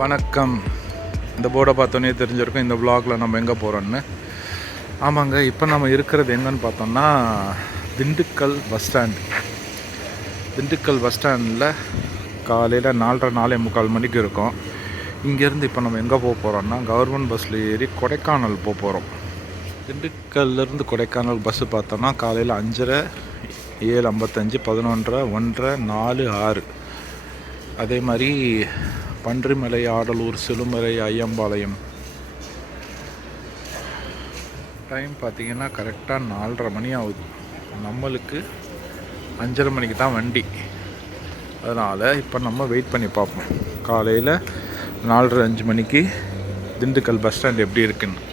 வணக்கம். இந்த போர்டை பார்த்தோன்னே தெரிஞ்சிருக்கும் இந்த vlogல நம்ம எங்கே போகிறோன்னு. ஆமாங்க, இப்போ நம்ம இருக்கிறது எங்கன்னு பார்த்தோம்னா Dindigul bus stand. Dindigul bus ஸ்டாண்டில் காலையில் 4:30 4:45 மணிக்கு இருக்கோம். இங்கேருந்து இப்போ நம்ம எங்கே போக போகிறோம்னா கவர்மெண்ட் பஸ்ஸில் ஏறி கொடைக்கானல் போக போகிறோம். திண்டுக்கல்லேருந்து கொடைக்கானல் பஸ்ஸு பார்த்தோம்னா காலையில் 5:30, 7:55, 11:30, 1:30, 4, 6. அதே மாதிரி பன்றிமலை, ஆடலூர், சிலுமலை, ஐயம்பாளையம். டைம் பார்த்திங்கன்னா கரெக்டாக 4:30 மணி ஆகுது. நம்மளுக்கு 5:30 மணிக்கு தான் வண்டி. அதனால் இப்போ நம்ம வெயிட் பண்ணி பார்ப்போம் காலையில் 4:30 5 மணிக்கு திண்டுக்கல் பஸ் ஸ்டாண்ட் எப்படி இருக்குன்னு.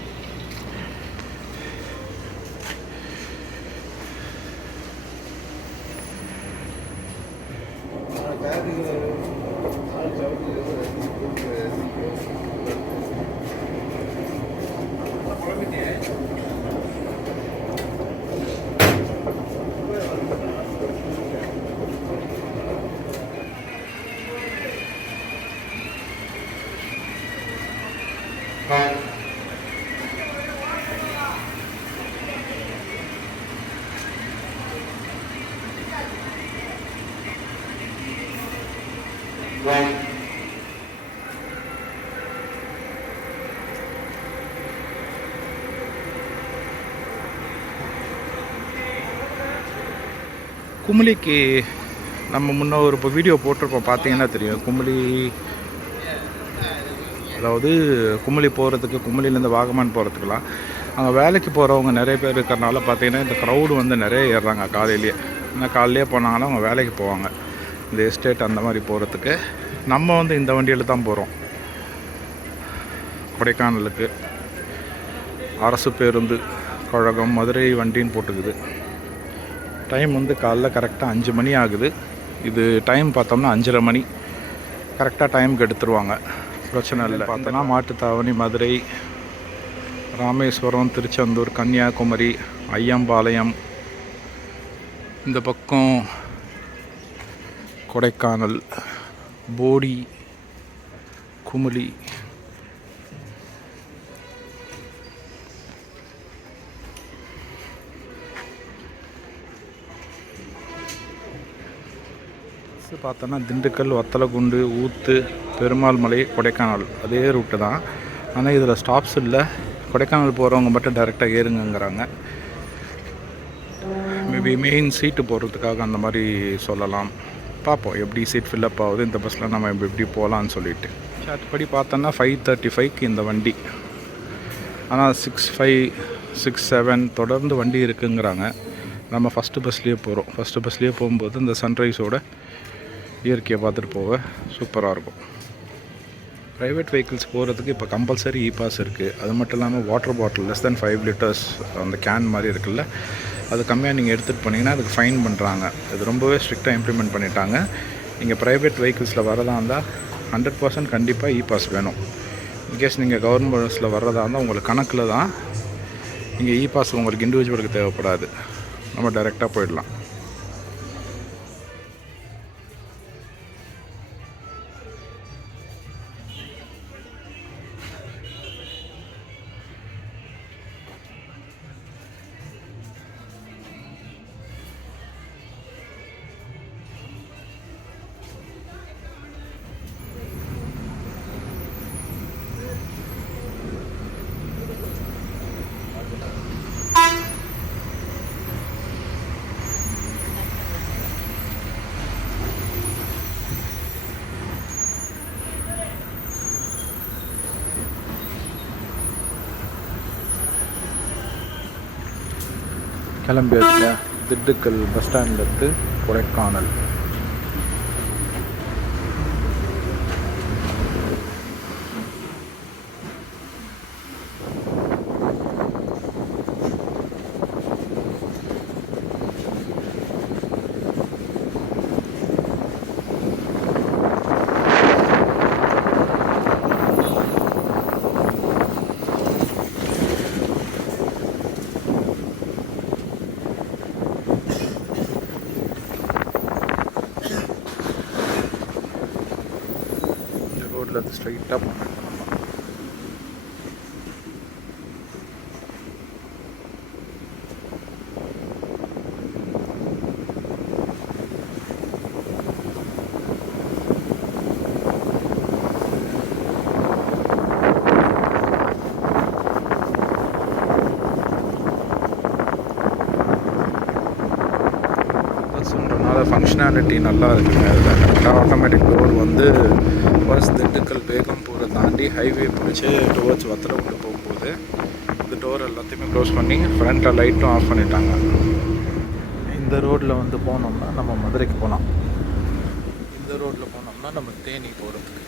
குமுளிக்கு நம்ம முன்ன ஒரு இப்போ வீடியோ போட்டிருப்போம், பார்த்தீங்கன்னா தெரியும். குமுளி, அதாவது குமுளி போகிறதுக்கு, குமுளிலேருந்து வாகமான் போகிறதுக்கெலாம் அங்கே வேலைக்கு போகிறவங்க நிறைய பேர் இருக்கிறனால பார்த்தீங்கன்னா இந்த க்ரௌடு வந்து நிறைய ஏறுறாங்க காலையிலேயே. ஏன்னா காலையிலேயே போனாங்கன்னா அவங்க வேலைக்கு போவாங்க இந்த எஸ்டேட் அந்த மாதிரி போகிறதுக்கு. நம்ம வந்து இந்த வண்டியில் தான் போகிறோம் கொடைக்கானலுக்கு. அரசு பேருந்து கழகம் மதுரை வண்டின்னு போட்டுக்குது. டைம் வந்து காலைல கரெக்டாக 5 மணி ஆகுது. இது டைம் பார்த்தோம்னா 5:30 மணி. கரெக்டாக டைமுக்கு எடுத்துருவாங்க, பிரச்சனை இல்லை. பார்த்தோன்னா மாட்டுத்தாவணி, மதுரை, ராமேஸ்வரம், திருச்செந்தூர், கன்னியாகுமரி, ஐயம்பாளையம், இந்த பக்கம் கொடைக்கானல், போடி, குமுளி. பார்த்தோன்னா திண்டுக்கல், வத்தலகுண்டு, ஊத்து, பெருமாள் மலை, கொடைக்கானல் அதே ரூட்டு தான். ஆனால் இதில் ஸ்டாப்ஸ் இல்லை. கொடைக்கானல் போகிறவங்க மட்டும் டைரெக்டாக ஏறுங்கிறாங்க. மேபி மெயின் சீட்டு போகிறதுக்காக அந்த மாதிரி சொல்லலாம். பார்ப்போம் எப்படி சீட் ஃபில்லப் ஆகுது இந்த பஸ்ஸில், நம்ம எப்படி போகலான்னு சொல்லிட்டு. சார்ட் படி பார்த்தோன்னா 5:35க்கு இந்த வண்டி. ஆனால் 6:05, 6:07 தொடர்ந்து வண்டி இருக்குங்கிறாங்க. நம்ம ஃபஸ்ட்டு பஸ்லேயே போகிறோம். ஃபஸ்ட்டு பஸ்லேயே போகும்போது இந்த சன்ரைஸோட இயற்கையை பார்த்துட்டு போக சூப்பராக இருக்கும். ப்ரைவேட் வெஹிக்கிள்ஸ் போகிறதுக்கு இப்போ கம்பல்சரி இ-பாஸ் இருக்குது. அது மட்டும் இல்லாமல் water bottle less than 5 liters அந்த கேன் மாதிரி இருக்குல்ல, அது கம்மியாக நீங்கள் எடுத்துகிட்டு போனீங்கன்னா அதுக்கு ஃபைன் பண்ணுறாங்க. இது ரொம்பவே ஸ்ட்ரிக்டாக இம்ப்ளிமெண்ட் பண்ணிட்டாங்க. நீங்கள் ப்ரைவேட் வெஹிக்கிள்ஸில் வரதா இருந்தால் 100% கண்டிப்பாக இ-பாஸ் வேணும். இன்கேஸ் நீங்கள் கவர்மெண்ட் பஸ்ஸில் வர்றதா இருந்தால் உங்களுக்கு கணக்கில் தான். நீங்கள் இ-பாஸ் உங்களுக்கு இண்டிவிஜுவலுக்கு தேவைப்படாது, நம்ம டைரெக்டாக போயிடலாம். கிளம்பியாச்சுல திண்டுக்கல் பஸ் ஸ்டாண்ட்லேருந்து கொடைக்கானல். ரோட்லேருந்து ஸ்ட்ரைட்டாக போனோம் இப்போ நம்ம. பஸ்ஸுன்றனால ஃபங்க்ஷனாலிட்டி நல்லா இருக்குங்க. அதில் கரெக்டாக ஆட்டோமேட்டிக் டோர் வந்து பஸ் திண்டுக்கல் பேகம்பூரை தாண்டி ஹைவே பிடிச்சி டுவர்ட்ஸ் வத்தலகுண்டு போகும்போது இந்த டோர் எல்லாத்தையுமே க்ளோஸ் பண்ணி ஃப்ரண்ட்டில் லைட்டும் ஆஃப் பண்ணிட்டாங்க. இந்த ரோட்டில் வந்து போனோம்னா நம்ம மதுரைக்கு போகலாம். இந்த ரோட்டில் போனோம்னா நம்ம தேனி போகிறதுக்கு.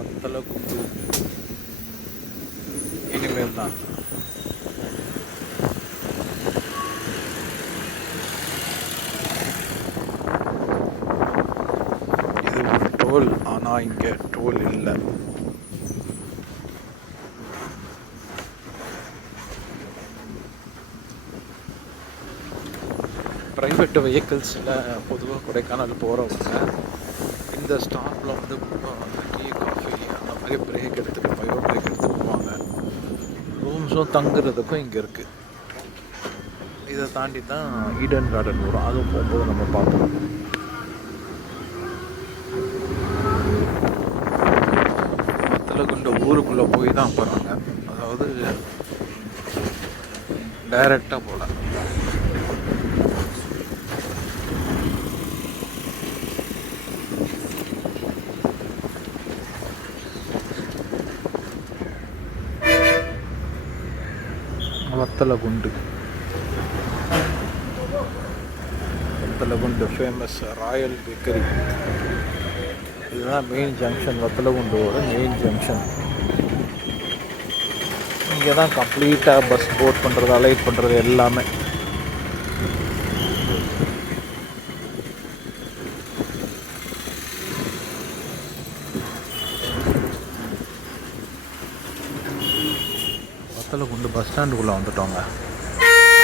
வத்தலகுண்டு இனிமேல் தான். இது ஒரு டோல், ஆனால் இங்கே டோல் இல்லை. ப்ரைவேட் வெஹிக்கிள்ஸில் பொதுவாக கொடைக்கானல் போகிறவங்க இந்த ஸ்டாப்பில் வந்து டீ காஃபி அந்த மாதிரி பிரேக் எடுத்துகிட்டு பயோ பிரேக் எடுத்துகிட்டு போவாங்க. ரூம்ஸும் தங்குறதுக்கும் இங்கே இருக்குது. இதை தாண்டி தான் ஈடன் கார்டன் வரும். அதுவும் போகும்போது நம்ம பார்ப்போம். வத்தலகுண்டு ஊருக்குள்ளே போய் தான் போகிறாங்க. அதாவது டைரெக்டாக போகல. Vathalagundu famous Royal bakery. இதுதான் மெயின் ஜங்ஷன், வத்தலகுண்டோட மெயின் ஜங்ஷன். இங்கே தான் கம்ப்ளீட்டாக பஸ் போட் பண்ணுறது, அலைட் பண்ணுறது எல்லாமே. வத்தலகுண்டு பஸ் ஸ்டாண்டுக்குள்ளே வந்துட்டோங்க.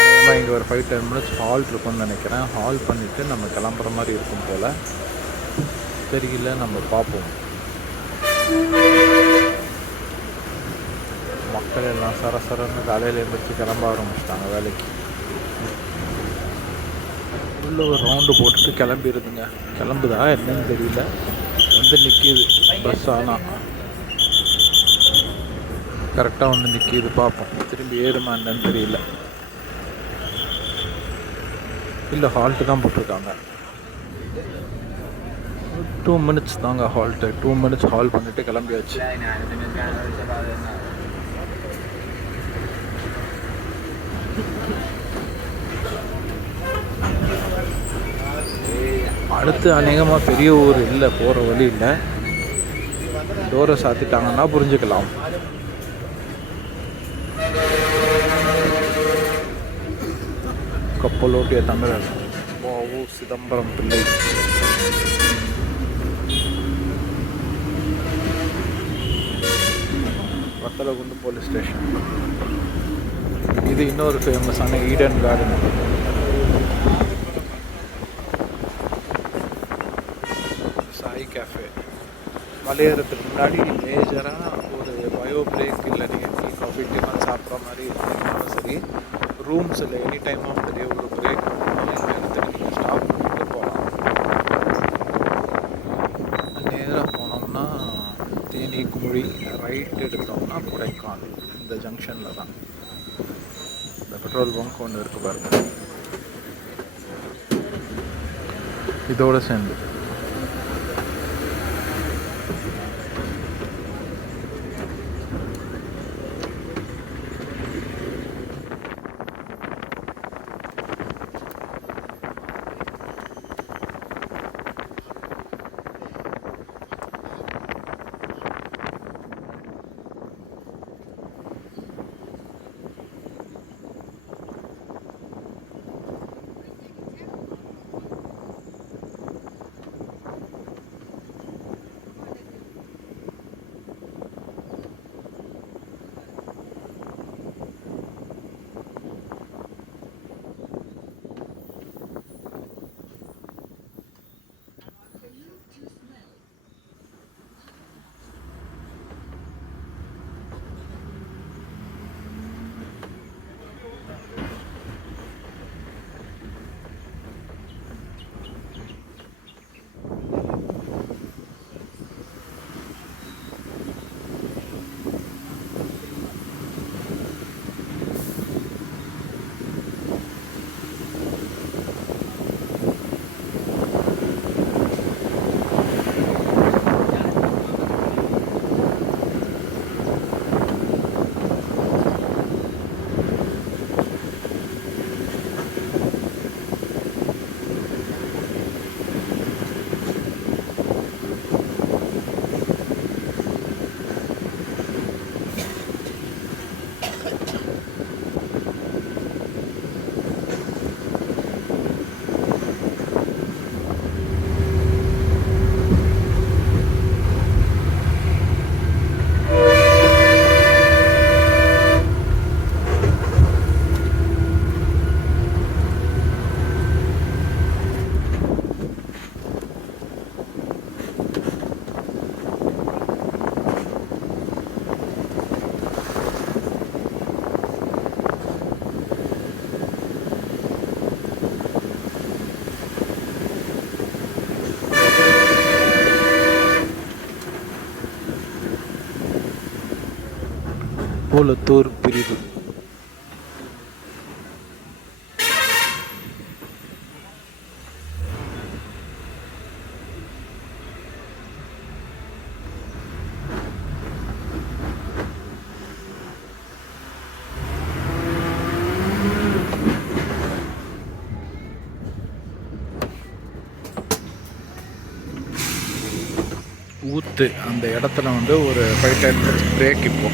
அதேமாதிரி இங்கே ஒரு 5-10 மினிட்ஸ் ஹால்ட் இருக்கும்னு நினைக்கிறேன். ஹால் பண்ணிவிட்டு நம்ம கிளம்புற மாதிரி இருக்கும் போல். தெரியல, நம்ம பார்ப்போம். மக்கள் எல்லாம் சரசரன்னு காலையில் எழுந்திரிச்சு கிளம்ப ஆரம்பிச்சிட்டாங்க வேலைக்கு. உள்ள ஒரு ரவுண்டு போட்டுட்டு கிளம்பிடுதுங்க. கிளம்புதா என்னன்னு தெரியல. வந்து நிற்கிது பஸ். ஆனால் கரெக்டாக வந்து நிற்கிது. பார்ப்போம் திரும்பி ஏறுமா என்னன்னு தெரியல. இல்லை, ஹால்ட்டு தான் போட்டிருக்காங்க. 2 மினிட்ஸ் தாங்க ஹால்ட்டு. 2 மினிட்ஸ் ஹால் பண்ணிவிட்டு கிளம்பியாச்சு. அடுத்து அநேகமாக பெரிய ஊர் இல்லை, போகிற வழி இல்லை. டோரை சாத்திட்டாங்கன்னா புரிஞ்சுக்கலாம். கப்பலோட்டிய தமிழர் வ.உ. சிதம்பரம் பிள்ளை. Vathalagundu police station. இது இன்னொரு ஃபேமஸான ஈடன் கார்டன். சாய் கேஃபே. மலையேறதுக்கு முன்னாடி மேஜராக ஒரு பயோ பிரேக் இல்லை, நீங்கள் டீ காஃபி டிஃபன் சாப்பிட்ற மாதிரி இருந்தாலும் சரி, ரூம்ஸில் எனி டைம் ஆஃப் த டே ஒரு பிரேக் எடுத்துகிட்டு நீங்கள் ஸ்டாப் பண்ணிட்டு போகலாம். நேராக போனோம்னா தேனி குமரி, ரைட் எடுத்தோம்னா கொடைக்கானல். இந்த ஜங்ஷனில் தான் இந்த பெட்ரோல் பங்க் ஒன்று இருக்குது பாருங்கள். இதோடு சேர்ந்து கூலத்தூர் பிரிவு. ஊத்து அந்த இடத்துல வந்து ஒரு 5-10 minutes பிரேக் இப்போ.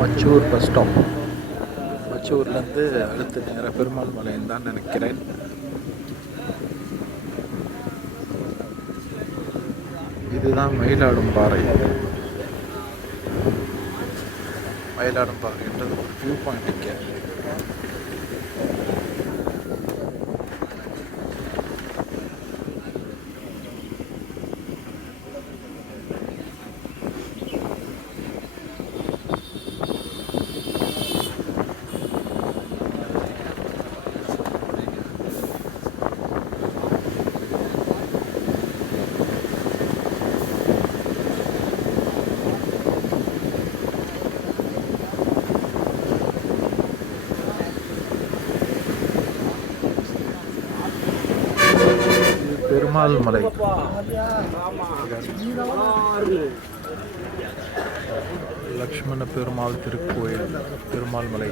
Machur bus stop. மச்சூர்லேருந்து அடுத்து நேராக பெருமாள் மலைன்னு தான் நினைக்கிறேன். இதுதான் மயிலாடும்பாறை. மயிலாடும்பாறைன்றது ஒரு வியூ பாயிண்ட் இங்கே. பெருமாள் மலை. லக்ஷ்மண பெருமாள் திருக்கோயில், பெருமாள் மலை.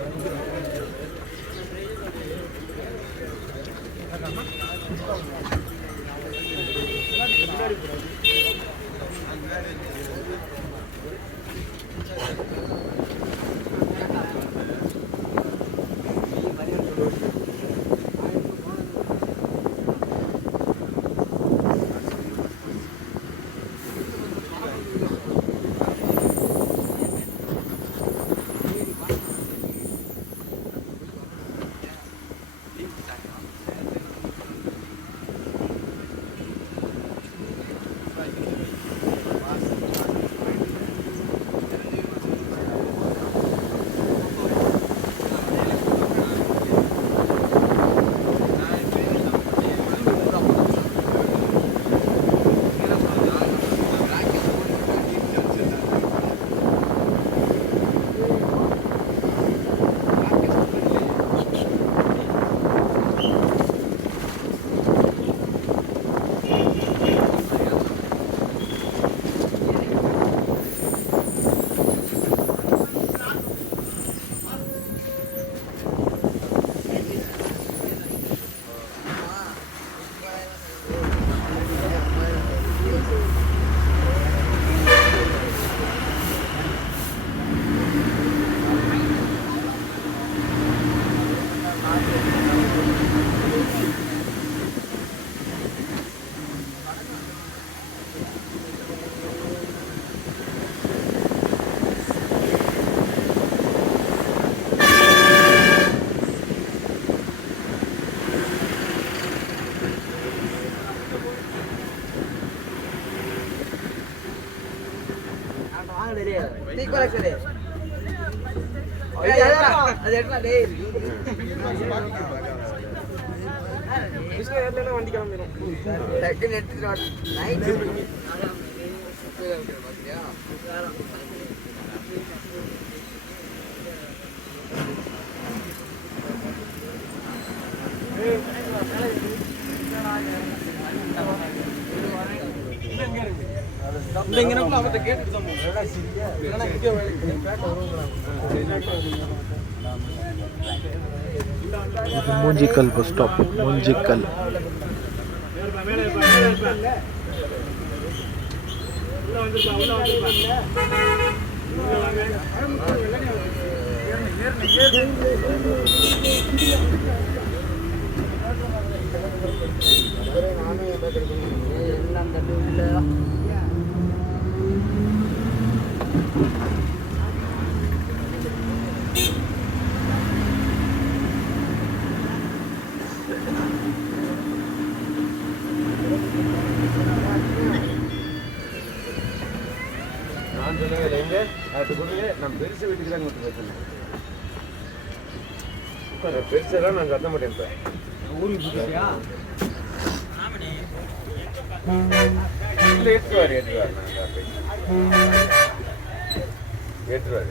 வண்டி கிளம்பிடும். இது மூஞ்சிக்கல் பஸ் ஸ்டாப். மூஞ்சிக்கல் நம்ம பெருசு வீட்டுக்கு தான் பெருசெல்லாம் நான் கத்த மாட்டேன். இப்போ ஊருக்கு ஏற்றுவார்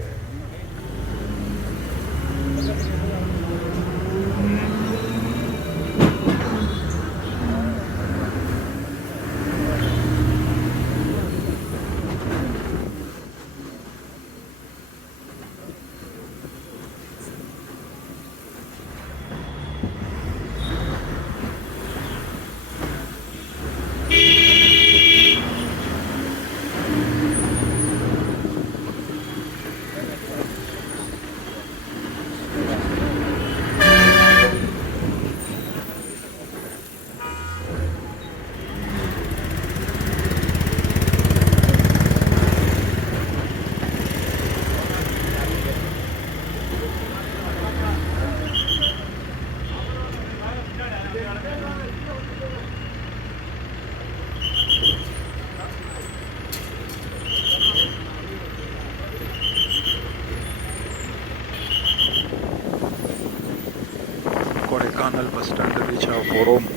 கொடைக்கானல் பஸ் ஸ்டாண்டு ரீச் ஆக போகிறோம்.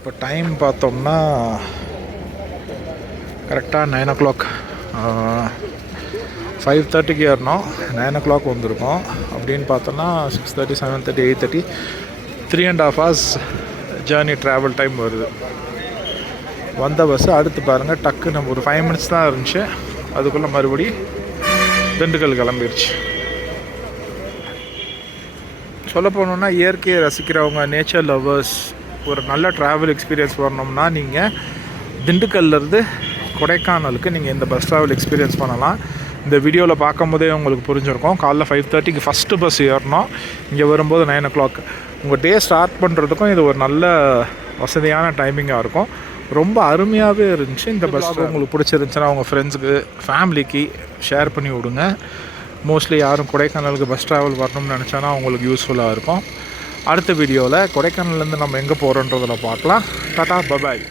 இப்போ டைம் பார்த்தோம்னா கரெக்டாக 9 o'clock. 5:30க்கு ஏறினோம், 9 o'clock வந்திருக்கோம். அப்படின்னு பார்த்தோன்னா 6:30, 7:30, 8:30, 3.5 hours ஜேர்னி ட்ராவல் டைம் வருது. வந்த பஸ்ஸு அடுத்து பாருங்கள், டக்கு நம்ம ஒரு 5 minutes தான் இருந்துச்சு, அதுக்குள்ளே மறுபடி திண்டுக்கல் கிளம்பிடுச்சு. சொல்ல போனோன்னா இயற்கையை ரசிக்கிறவங்க, நேச்சர் லவ்வர்ஸ், ஒரு நல்ல ட்ராவல் எக்ஸ்பீரியன்ஸ் வரணும்னா நீங்கள் திண்டுக்கல்லேருந்து கொடைக்கானலுக்கு நீங்கள் இந்த பஸ் ட்ராவல் எக்ஸ்பீரியன்ஸ் பண்ணலாம். இந்த வீடியோவில் பார்க்கும் போதே உங்களுக்கு புரிஞ்சிருக்கும். காலைல 5:30க்கு ஃபஸ்ட்டு பஸ் ஏறணும், இங்கே வரும்போது 9 o'clock. உங்கள் டே ஸ்டார்ட் பண்ணுறதுக்கும் இது ஒரு நல்ல வசதியான டைமிங்காக இருக்கும். ரொம்ப அருமையாகவே இருந்துச்சு இந்த பஸ். உங்களுக்கு பிடிச்சிருந்துச்சுன்னா உங்கள் ஃப்ரெண்ட்ஸுக்கு, ஃபேமிலிக்கு ஷேர் பண்ணி விடுங்க. மோஸ்ட்லி யாரும் கொடைக்கானலுக்கு பஸ் ட்ராவல் வரணும்னு நினச்சானா அவங்களுக்கு யூஸ்ஃபுல்லாக இருக்கும். அடுத்த வீடியோவில் கொடைக்கானல்லேருந்து நம்ம எங்கே போகிறோன்றதில் பார்க்கலாம். டாடா, பபாய்.